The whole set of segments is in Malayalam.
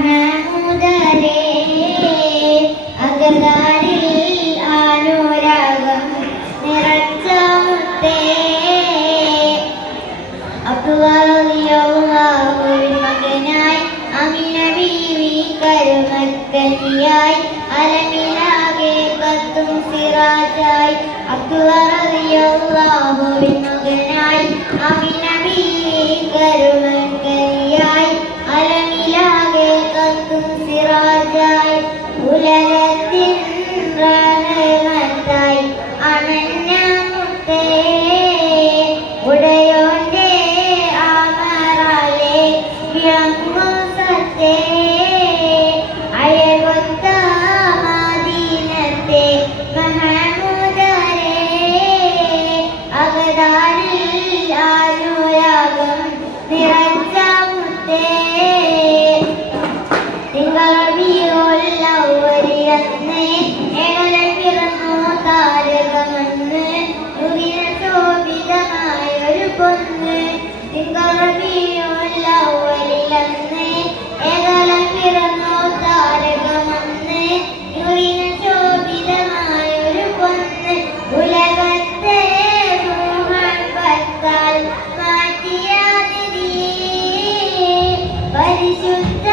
മഹമൂദരേ അകതാരിൽ ആനുരാഗം നിറച്ച മുത്തേ അബ്ദുല്ലാഹുവിൻ മകനായി അമിന ബീവി കരുമക്കനിയായി അലമിലാകെ കത്തും സിറാജായി അബ്ദുല്ലാഹുവിൻ മകനായി അമിന ബീവി കരുമക്കനിയായി അലമിലാകെ കത്തും സിറാജായി ഉലകത്തിൻ റഹ്മത്തായി അനന്യ മുത്തേ ഉടയോന്റെ ആമറാലെ വിളങ്ങും സത്തേ അഴകൊത്ത മദീനത്തെ മഹമൂദരേ അകതാരിൽ ആനുരാഗം നിറച്ച മുത്തേ തിങ്കളവിയോല്ലവരിയന്ന് എങ്ങനെ പിറന്നു താരകമെന്ന് യുവിന ശോഭിതമായൊരു പൊന്ന് തിങ്കളവിയോല്ലവരിയന്ന് എങ്ങനെ പിറന്നു താരകമെന്ന് യുവിന ശോഭിതമായൊരു പൊന്ന് ഉലകത്തെ മോഹൻപത്താൽ മാറ്റിയ നിധി പരിശുദ്ധ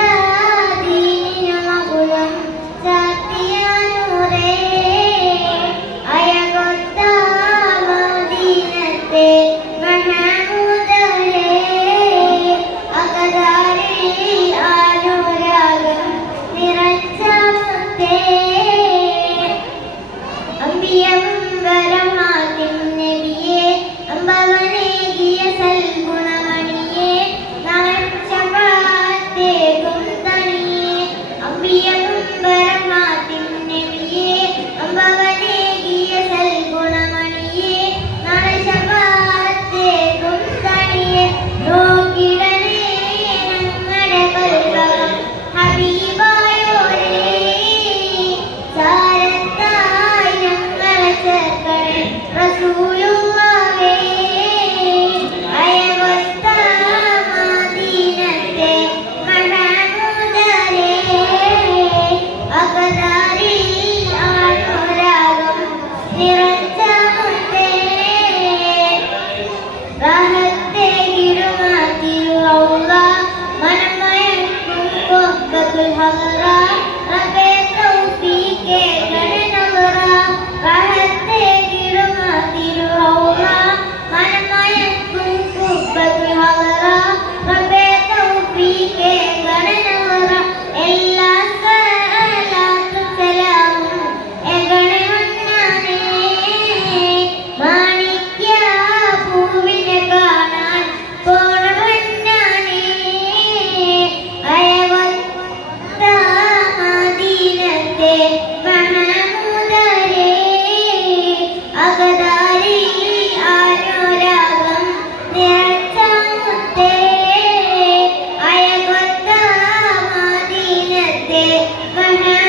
Bye.